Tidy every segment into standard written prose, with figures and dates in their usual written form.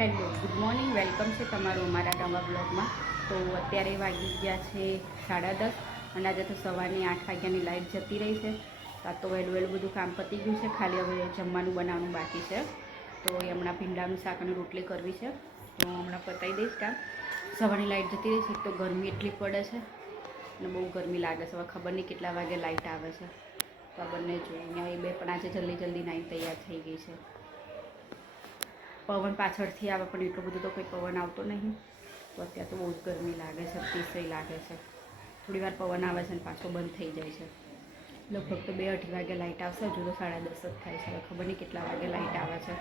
Hello, good morning. Welcome છે તમારું અમારા નવા બ્લોગમાં. તો અત્યારે વાગી ગયા છે 10:30 અને આજે તો સવારની 8 વાગ્યાની લાઇટ જતી રહી છે. આ તો વહેલું બધું કામ પતી ગયું છે, ખાલી હવે જમવાનું બનાવવાનું બાકી છે. તો એ હમણાં ભીંડાનું શાક અને રોટલી કરવી છે, તો હમણાં પતાવી દઈશ કામ. સવારની લાઇટ જતી રહી છે, તો ગરમી એટલી પડે છે અને બહુ ગરમી લાગે છે. હવે ખબર નહીં કેટલા વાગે લાઇટ આવે છે. તો બંને જોઈએ અહીંયા એ બે પણ આજે જલ્દી નાઈને તૈયાર થઈ ગઈ છે. પવન પાછળથી આવે પણ એટલો બધો તો કંઈ પવન આવતો નહીં. તો અત્યારે તો બહુ જ ગરમી લાગે છે, અતિશય લાગે છે. થોડી વાર પવન આવે છે અને પાછો બંધ થઈ જાય છે. લગભગ તો 2-2:30 વાગે લાઇટ આવશે. હજુ તો 10:30 જ થાય છે. હવે ખબર નહીં કેટલા વાગે લાઇટ આવે છે.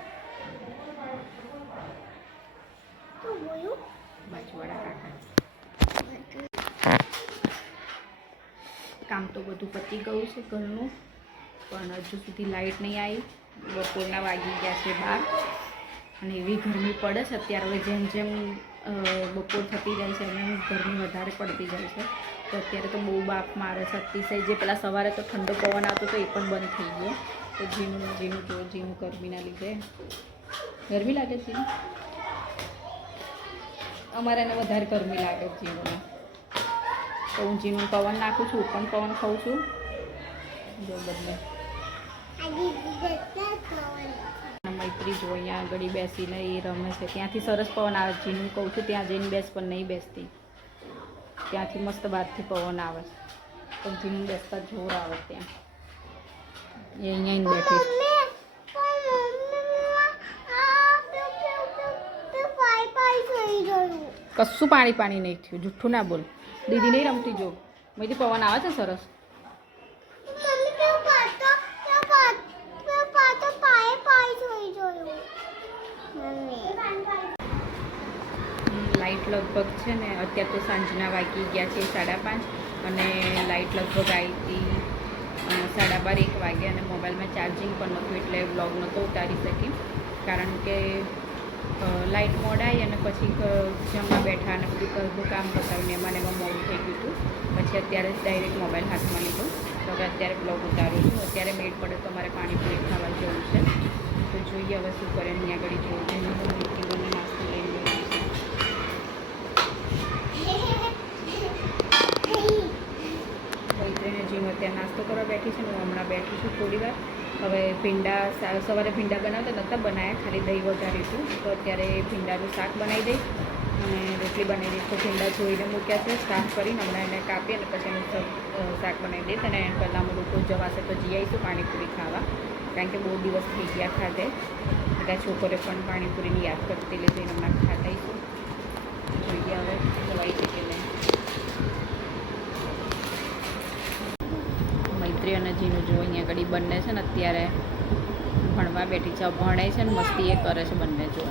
બાજુવાળા કાકા કામ તો બધું પતી ગયું છે ઘરનું, પણ હજુ સુધી લાઇટ નહીં આવી. બપોરના વાગી ગયા છે 12 અને એવી ગરમી પડે છે અત્યારે. હવે જેમ જેમ બપોર થતી જાય છે એમ ગરમી વધારે પડતી જાય છે. તો અત્યારે તો બહુ બાપ મારે છે અતિશય. જે પેલા સવારે તો ઠંડો પવન આવતો તો એ પણ બંધ થઈ ગયો. તો ઝીણું ગરમીના લીધે ગરમી લાગે છે. અમારે એને વધારે ગરમી લાગે છે ઝીણુંમાં. તો હું ઝીણું પવન નાખું છું, પણ પવન ખાઉં છું. જો બદલે મૈત્રી જો અહીંયા આગળ બેસીને એ રમે છે. ત્યાંથી સરસ પવન આવે. જીનું કહું છું ત્યાં જઈને બેસ, પણ નહીં બેસતી. ત્યાંથી મસ્ત બહારથી પવન આવે છે, પણ જીનું બેસતા જોર આવે ત્યાં. એ અહીંયા બેઠી છે. કશું પાણી નહીં થયું, જુઠ્ઠું ના બોલ. દીદી નહીં રમતી જો. મૈત્રી પવન આવે છે સરસ. લાઇટ લગભગ છે ને અત્યારે તો સાંજના વાગી ગયા છે 5:30 અને લાઇટ લગભગ આવી હતી 12:30-1 વાગે. અને મોબાઈલમાં ચાર્જિંગ પણ નહોતું એટલે બ્લોગ નહોતો ઉતારી શકી, કારણ કે લાઇટ મોડાઈ અને પછી જમવા બેઠા અને બધું ઘરનું કામ પતાવીને એમાં મોડું થઈ ગયું હતું. પછી અત્યારે ડાયરેક્ટ મોબાઈલ હાથમાં લીધો. તો હવે અત્યારે બ્લોગ ઉતારું છું. અત્યારે મેળ પડે તો અમારે પાણીપુરી ખાવા જવું છે. તો જોઈએ હવે શું કરે. અહીંયા આગળ જોયું જેને કિલોનો નાસ્તો લઈને ગયું છે. મૈત્રીને જીમ અત્યારે નાસ્તો કરવા બેઠી છે ને હું હમણાં બેઠી છું થોડી વાર. હવે સવારે ભીંડા બનાવતા નહોતા બનાવ્યા, ખાલી દહીં વઘારીશું. તો અત્યારે ભીંડાનું શાક બનાવી દઈશ અને રોટલી બનાવી દઈશ. તો ભીંડા ધોઈને મૂક્યા છે, સાફ કરીને હમણાં એને કાપી અને પછી એનું શાક બનાવી દઈશ. અને પહેલાં અમે લોકો જવાશે તો જઈ આવીશું પાણીપુરી ખાવા, કારણ કે બહુ દિવસ થઈ ગયા ખાધે. બધા છોકરીઓ પણ પાણીપુરીની યાદ કરતી એટલે જઈને હમણાં ખાતા આવીશું. જોઈએ હવે જવાય છે કે નહીં. મૈત્રી અને જીનું જો અહીંયા આગળ બંને છે ને અત્યારે ભણવા બેઠી છે. ભણે છે ને મસ્તી એ કરે છે બંને. જો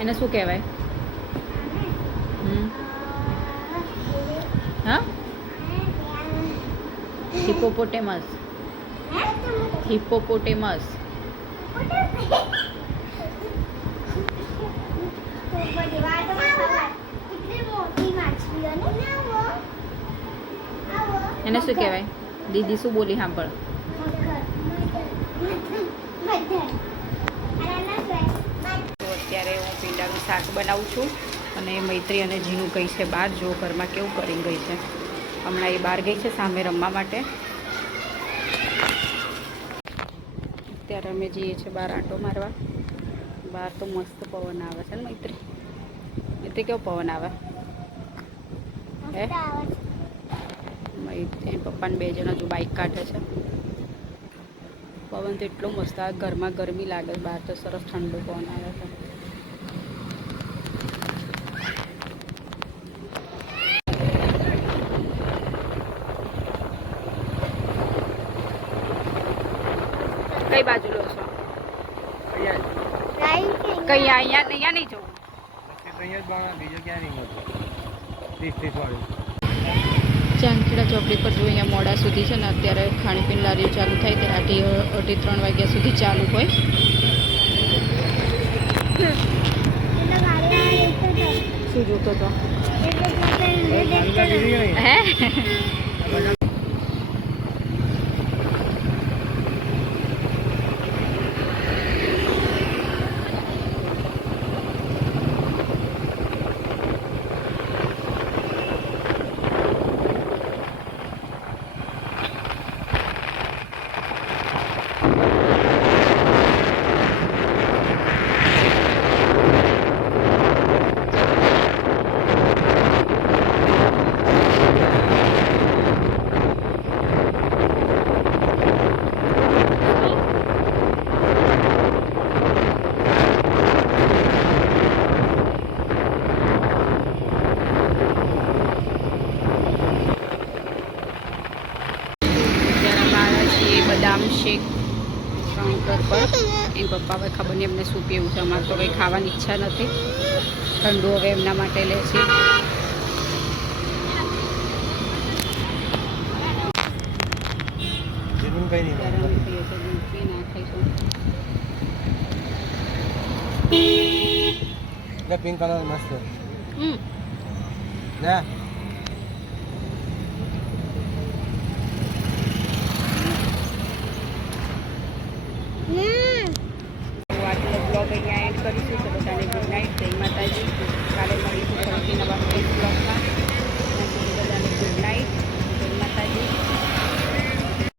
એને શું કહેવાય? હા, હિપોપોટેમસ. એને શું કહેવાય? દીદી શું બોલી સાંભળ. તો અત્યારે હું ભીંડાનું શાક બનાવું છું અને મૈત્રી અને જીનું ગઈ છે બહાર. જો ઘરમાં કેવું કરી ગઈ છે. હમણાં એ બહાર ગઈ છે સામે રમવા માટે. અત્યારે અમે જઈએ છીએ બહાર આંટો મારવા. બહાર તો મસ્ત પવન આવે છે ને મૈત્રી? કેવો પવન આવે હે? મૈત્રી પપ્પાને 2 જણા જો બાઇક કાઢે છે. પવન તો એટલો મસ્ત આવે. ઘરમાં ગરમી લાગે, બહાર તો સરસ ઠંડો પવન આવે છે. કઈ બાજુ લો છો? કઈ અહીંયા નહીં જવું. ચાંદખેડા ચોકડી પર જો અહીંયા મોડા સુધી છે ને અત્યારે ખાણીપીણી લારીઓ ચાલુ થાય ત્યારે 2:30-3 વાગ્યા સુધી ચાલુ હોય. શું જોતો હતો? હે? બદામ શેક કાઉન્ટર પર. એ પપ્પા હવે ખબર નહીં એમને શું પીવું છે. અમારે તો કંઈ ખાવાની ઈચ્છા નથી. ઠંડુ હવે એમના માટે લે છે. ગરમ પીએ છે દૂધ પી નાખીશું. પિંક કલર મસ્ત હમ ના